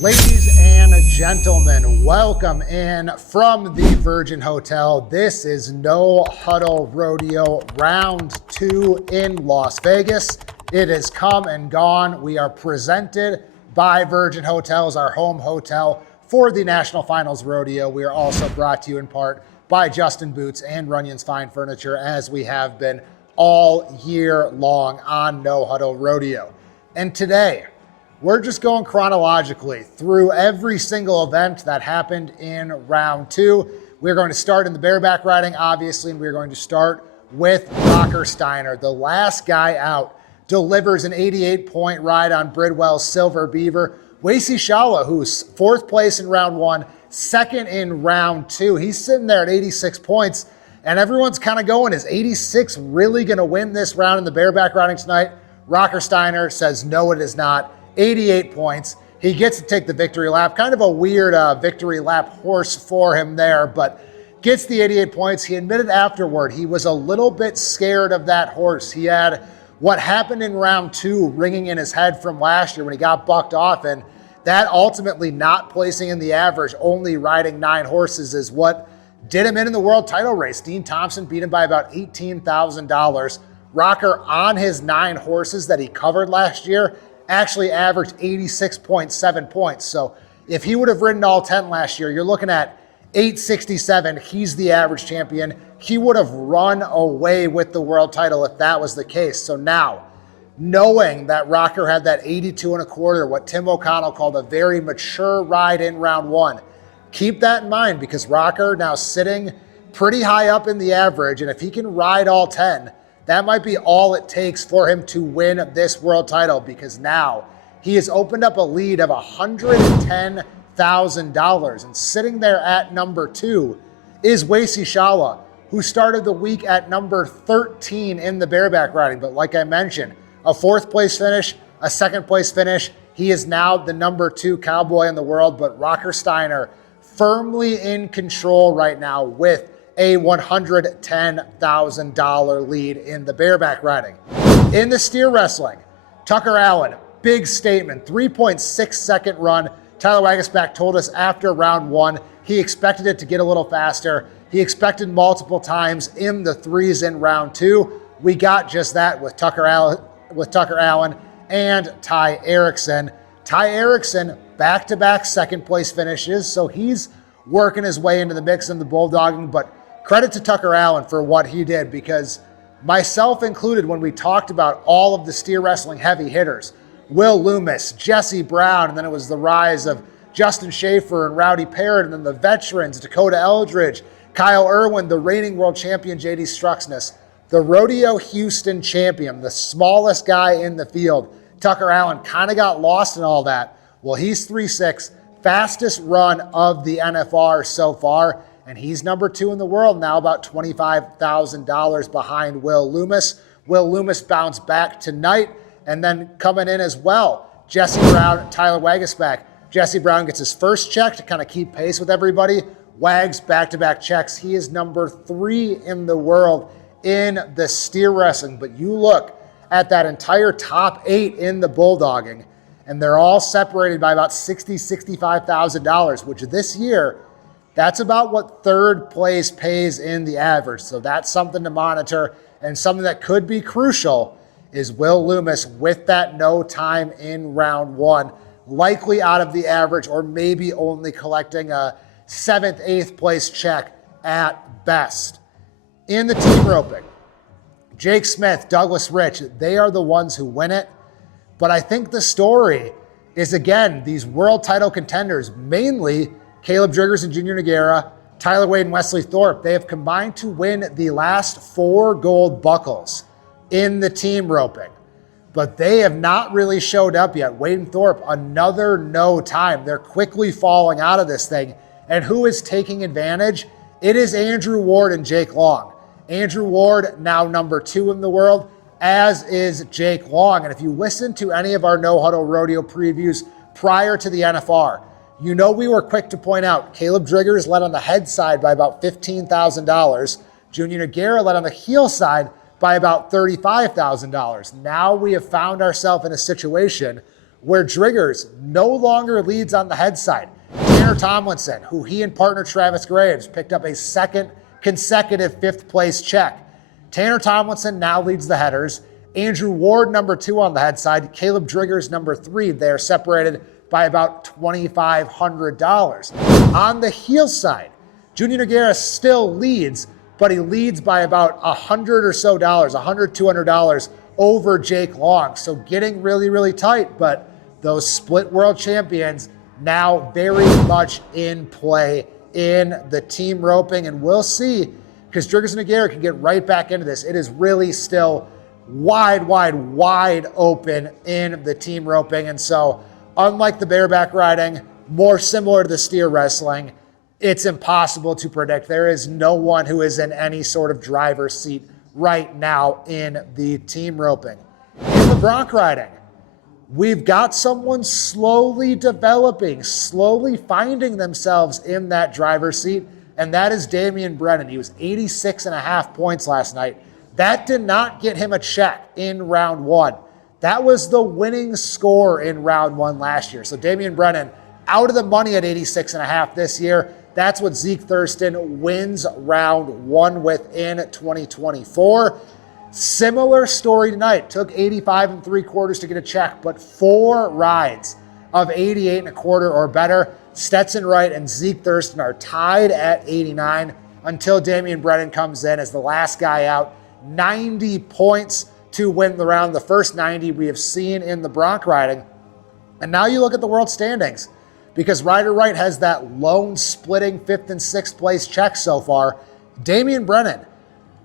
Ladies and gentlemen, welcome in from the Virgin Hotel. This is No Huddle Rodeo Round 2 in Las Vegas. It has come and gone. We are presented by Virgin Hotels, our home hotel for the National Finals Rodeo. We are also brought to you in part by Justin Boots and Runyon's Fine Furniture, as we have been all year long on No Huddle Rodeo. And today, we're just going chronologically through every single event that happened in round 2. We're going to start in the bareback riding, obviously, and we're going to start with Rocker Steiner. The last guy out delivers an 88-point ride on Bridwell's Silver Beaver. Weisi Shala, who's 4th place in round 1, 2nd in round 2. He's sitting there at 86 points, and everyone's kind of going, is 86 really going to win this round in the bareback riding tonight? Rocker Steiner says, no, it is not. 88 points. He gets to take the victory lap. Kind of a weird victory lap horse for him there, but gets the 88 points. He admitted afterward he was a little bit scared of that horse. He had what happened in round 2 ringing in his head from last year when he got bucked off, and that ultimately not placing in the average, only riding 9 horses, is what did him in the world title race. Dean Thompson beat him by about $18,000. Rocker, on his 9 horses that he covered last year, actually averaged 86.7 points. So if he would have ridden all 10 last year, you're looking at 867. He's the average champion. He would have run away with the world title if that was the case. So now, knowing that Rocker had that 82.25, what Tim O'Connell called a very mature ride in round 1, keep that in mind, because Rocker now sitting pretty high up in the average, and if he can ride all 10, that might be all it takes for him to win this world title, because now he has opened up a lead of $110,000. And sitting there at number 2 is Weisi Shala, who started the week at number 13 in the bareback riding. But like I mentioned, a 4th place finish, a 2nd place finish. He is now the number 2 cowboy in the world, but Rocker Steiner firmly in control right now with a $110,000 lead in the bareback riding. In the steer wrestling, Tucker Allen, big statement, 3.6 second run. Tyler Wagesback told us after round 1, he expected it to get a little faster. He expected multiple times in the 3s in round 2. We got just that with Tucker Allen and Ty Erickson. Ty Erickson, back-to-back 2nd place finishes, so he's working his way into the mix in the bulldogging, but credit to Tucker Allen for what he did, because myself included, when we talked about all of the steer wrestling heavy hitters, Will Loomis, Jesse Brown, and then it was the rise of Justin Schaefer and Rowdy Parrott, and then the veterans, Dakota Eldridge, Kyle Irwin, the reigning world champion, JD Struxness, the Rodeo Houston champion, the smallest guy in the field. Tucker Allen kind of got lost in all that. Well, he's 3.6, fastest run of the NFR so far, and he's number 2 in the world now, about $25,000 behind Will Loomis. Will Loomis bounced back tonight, and then coming in as well, Jesse Brown and Tyler Wagesback. Jesse Brown gets his first check to kind of keep pace with everybody. Wags back-to-back checks. He is number 3 in the world in the steer wrestling. But you look at that entire top 8 in the bulldogging, and they're all separated by about $60,000, $65,000, which this year, that's about what 3rd place pays in the average. So that's something to monitor, and something that could be crucial is Will Loomis with that no time in round 1, likely out of the average, or maybe only collecting a 7th, 8th place check at best. In the team roping, Jake Smith, Douglas Rich, they are the ones who win it. But I think the story is, again, these world title contenders, mainly Caleb Driggers and Junior Nogueira, Tyler Wade and Wesley Thorpe, they have combined to win the last 4 gold buckles in the team roping. But they have not really showed up yet. Wade and Thorpe, another no time. They're quickly falling out of this thing. And who is taking advantage? It is Andrew Ward and Jake Long. Andrew Ward, now number 2 in the world, as is Jake Long. And if you listen to any of our No Huddle Rodeo previews prior to the NFR, you know we were quick to point out Caleb Driggers led on the head side by about $15,000. Junior Nogueira led on the heel side by about $35,000. Now we have found ourselves in a situation where Driggers no longer leads on the head side. Tanner Tomlinson, who he and partner Travis Graves picked up a second consecutive fifth place check. Tanner Tomlinson now leads the headers. Andrew Ward, number 2 on the head side. Caleb Driggers, number 3. They're separated by about $2,500. On the heel side, Junior Nogueira still leads, but he leads by about $100 or so, $200 over Jake Long. So getting really, really tight, but those split world champions now very much in play in the team roping, and we'll see, because Driggers and Nogueira can get right back into this. It is really still wide open in the team roping. And so unlike the bareback riding, more similar to the steer wrestling, it's impossible to predict. There is no one who is in any sort of driver's seat right now in the team roping. In the bronc riding, we've got someone slowly developing, slowly finding themselves in that driver's seat, and that is Damian Brennan. He was 86.5 points last night. That did not get him a check in round 1. That was the winning score in round 1 last year. So Damian Brennan out of the money at 86.5 this year. That's what Zeke Thurston wins round 1 with in 2024. Similar story tonight. Took 85 3/4 to get a check, but 4 rides of 88 1/4 or better. Stetson Wright and Zeke Thurston are tied at 89 until Damian Brennan comes in as the last guy out. 90 points to win the round. The first 90 we have seen in the bronc riding. And now you look at the world standings, because Ryder Wright has that lone splitting 5th and 6th place check so far. Damian Brennan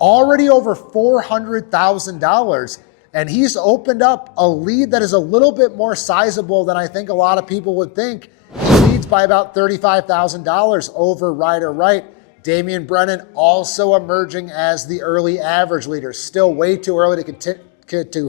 already over $400,000, and he's opened up a lead that is a little bit more sizable than I think a lot of people would think. He leads by about $35,000 over Ryder Wright. Damian Brennan also emerging as the early average leader. Still way too early to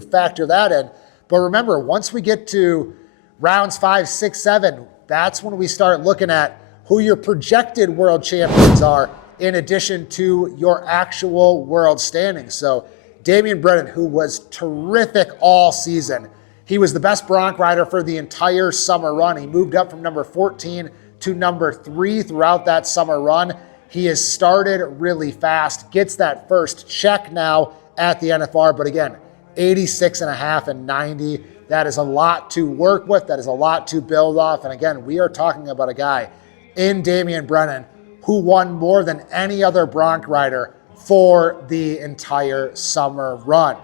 factor that in. But remember, once we get to rounds 5, 6, 7, that's when we start looking at who your projected world champions are in addition to your actual world standings. So Damian Brennan, who was terrific all season, he was the best bronc rider for the entire summer run. He moved up from number 14 to number 3 throughout that summer run. He has started really fast, gets that first check now at the NFR, but again, 86.5 and 90. That is a lot to work with. That is a lot to build off. And again, we are talking about a guy in Damian Brennan who won more than any other bronc rider for the entire summer run.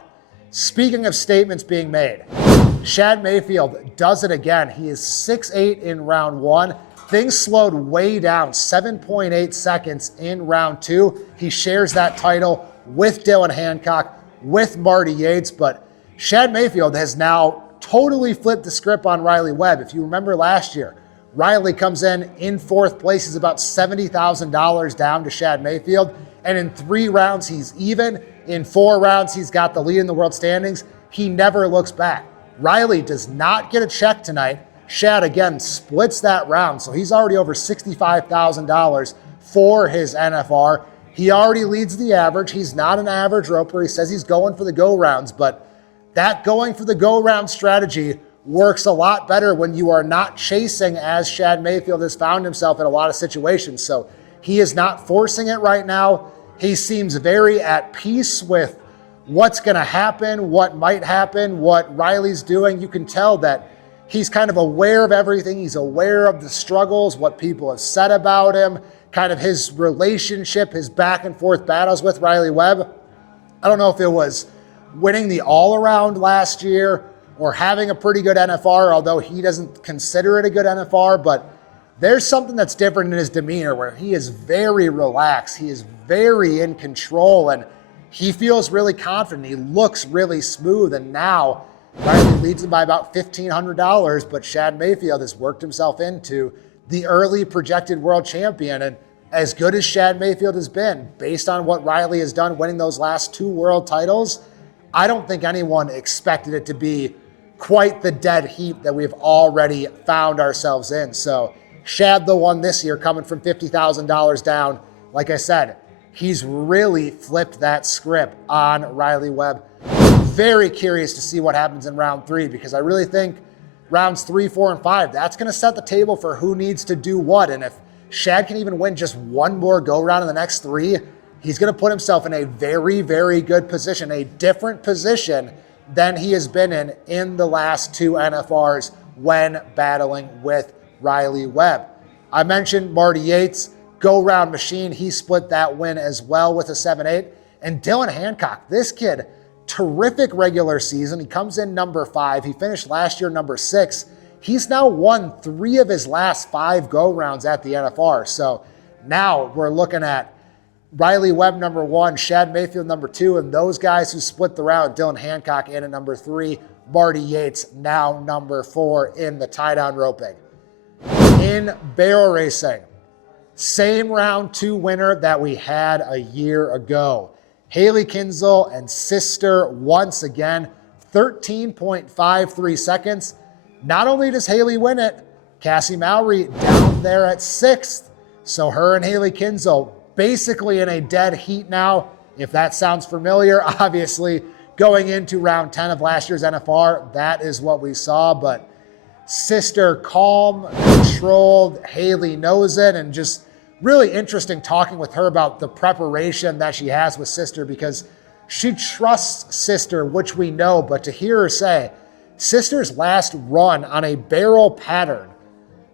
Speaking of statements being made, Shad Mayfield does it again. He is 6'8" in round 1. Things slowed way down, 7.8 seconds in round 2. He shares that title with Dylan Hancock, with Marty Yates, but Shad Mayfield has now totally flipped the script on Riley Webb. If you remember last year, Riley comes in 4th place. He's about $70,000 down to Shad Mayfield, and in 3 rounds he's even. In 4 rounds he's got the lead in the world standings. He never looks back. Riley does not get a check tonight. Shad again splits that round, so he's already over $65,000 for his NFR. He already leads the average. He's not an average roper. He says he's going for the go rounds, but that going for the go round strategy works a lot better when you are not chasing, as Shad Mayfield has found himself in a lot of situations. So he is not forcing it right now. He seems very at peace with what's going to happen, what might happen, what Riley's doing. You can tell that he's kind of aware of everything. He's aware of the struggles, what people have said about him, kind of his relationship, his back and forth battles with Riley Webb. I don't know if it was winning the all-around last year or having a pretty good NFR, although he doesn't consider it a good NFR, but there's something that's different in his demeanor where he is very relaxed. He is very in control, and he feels really confident. He looks really smooth, and now Riley leads him by about $1,500, but Shad Mayfield has worked himself into the early projected world champion. And as good as Shad Mayfield has been, based on what Riley has done winning those last 2 world titles, I don't think anyone expected it to be quite the dead heat that we've already found ourselves in. So Shad, the one this year, coming from $50,000 down. Like I said, he's really flipped that script on Riley Webb. Very curious to see what happens in round 3, because I really think rounds 3, 4, and 5. That's going to set the table for who needs to do what. And if Shad can even win just one more go-round in the next 3, he's going to put himself in a very, very good position, a different position than he has been in the last 2 NFRs when battling with Riley Webb. I mentioned Marty Yates, go-round machine. He split that win as well with a 7-8. And Dylan Hancock, this kid, terrific regular season. He comes in number 5. He finished last year number 6. He's now won 3 of his last 5 go-rounds at the NFR. So now we're looking at Riley Webb number 1, Shad Mayfield number 2, and those guys who split the round, Dylan Hancock in at number 3, Marty Yates now number 4 in the tie-down roping. In barrel racing, same round 2 winner that we had a year ago. Haley Kinsel and sister once again, 13.53 seconds. Not only does Haley win it, Cassie Mowry down there at 6th. So her and Haley Kinsel basically in a dead heat now. If that sounds familiar, obviously going into round 10 of last year's NFR, that is what we saw. But sister calm, controlled, Haley knows it, and just really interesting talking with her about the preparation that she has with sister, because she trusts sister, which we know, but to hear her say sister's last run on a barrel pattern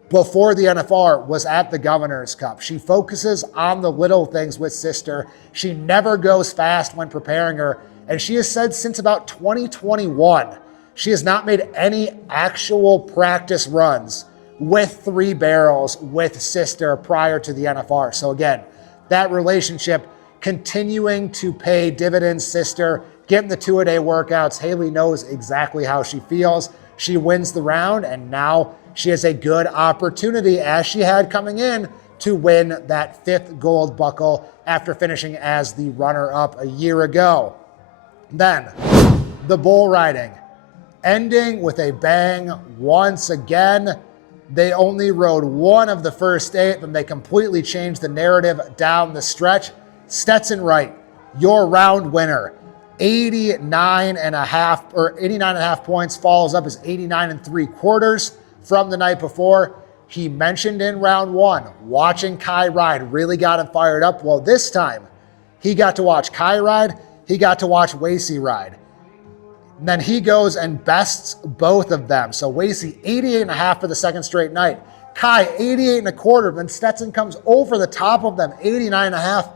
before the NFR was at the Governor's Cup. She focuses on the little things with sister. She never goes fast when preparing her. And she has said since about 2021, she has not made any actual practice runs with 3 barrels with sister prior to the NFR. So again, that relationship continuing to pay dividends. Sister getting the 2-a-day workouts. Haley knows exactly how she feels. She wins the round, and now she has a good opportunity, as she had coming in, to win that 5th gold buckle after finishing as the runner-up a year ago. Then, the bull riding, ending with a bang once again. They only rode 1 of the first 8, then they completely changed the narrative down the stretch. Stetson Wright, your round winner, 89.5 points, follows up his 89 3/4 from the night before. He mentioned in round 1, watching Kai ride really got him fired up. Well, this time, he got to watch Kai ride, he got to watch Wasey ride. And then he goes and bests both of them. So Wasey, 88.5 for the second straight night. Kai, 88.25. Then Stetson comes over the top of them, 89.5.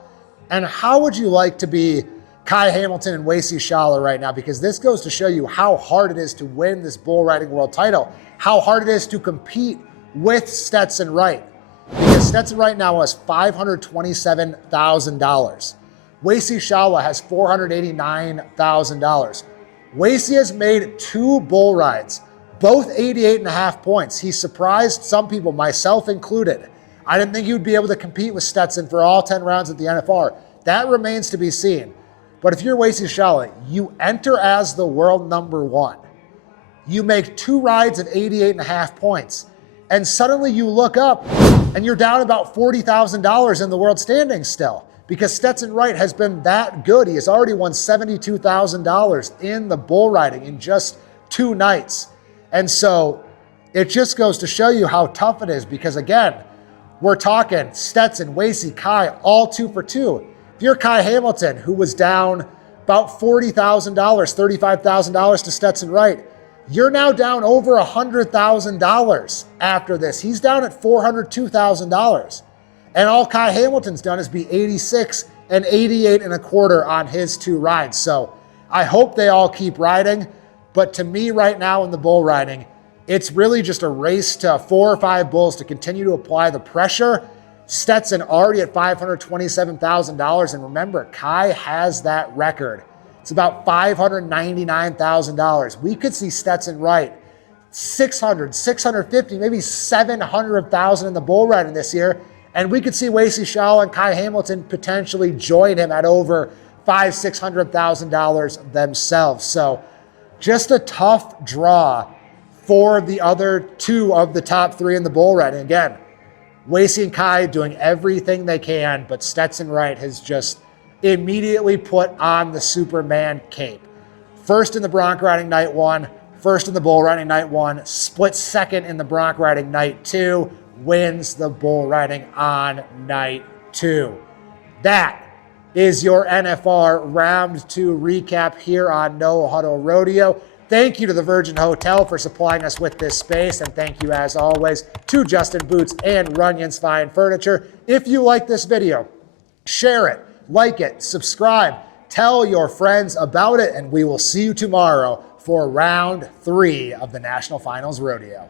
And how would you like to be Kai Hamilton and Wasey Shala right now? Because this goes to show you how hard it is to win this bull riding world title, how hard it is to compete with Stetson Wright. Because Stetson Wright now has $527,000. Wasey Shala has $489,000. Wasey has made 2 bull rides, both 88.5 points. He surprised some people, myself included. I didn't think he would be able to compete with Stetson for all 10 rounds at the NFR. That remains to be seen. But if you're Wasey Shala, you enter as the world number 1. You make 2 rides of 88.5 points. And suddenly you look up and you're down about $40,000 in the world standings still, because Stetson Wright has been that good. He has already won $72,000 in the bull riding in just 2 nights. And so it just goes to show you how tough it is, because again, we're talking Stetson, Wasey, Kai, all 2 for 2. If you're Kai Hamilton, who was down about $40,000, $35,000 to Stetson Wright, you're now down over $100,000 after this. He's down at $402,000. And all Kai Hamilton's done is be 86 and 88.25 on his 2 rides. So I hope they all keep riding. But to me right now in the bull riding, it's really just a race to 4 or 5 bulls to continue to apply the pressure. Stetson already at $527,000. And remember, Kai has that record. It's about $599,000. We could see Stetson Wright 600, 650, maybe 700,000 in the bull riding this year. And we could see Wasey Shala and Kai Hamilton potentially join him at over $500,000, $600,000 themselves. So just a tough draw for the other 2 of the top 3 in the bull riding. Again, Wasey and Kai doing everything they can, but Stetson Wright has just immediately put on the Superman cape. First in the bronc riding night 1, first in the bull riding night 1, split second in the bronc riding night 2, wins the bull riding on night 2. That is your NFR round 2 recap here on No Huddle Rodeo. Thank you to the Virgin Hotel for supplying us with this space, and thank you as always to Justin Boots and Runyon's Fine Furniture. If you like this video, share it, like it, subscribe, tell your friends about it, and we will see you tomorrow for round 3 of the National Finals Rodeo.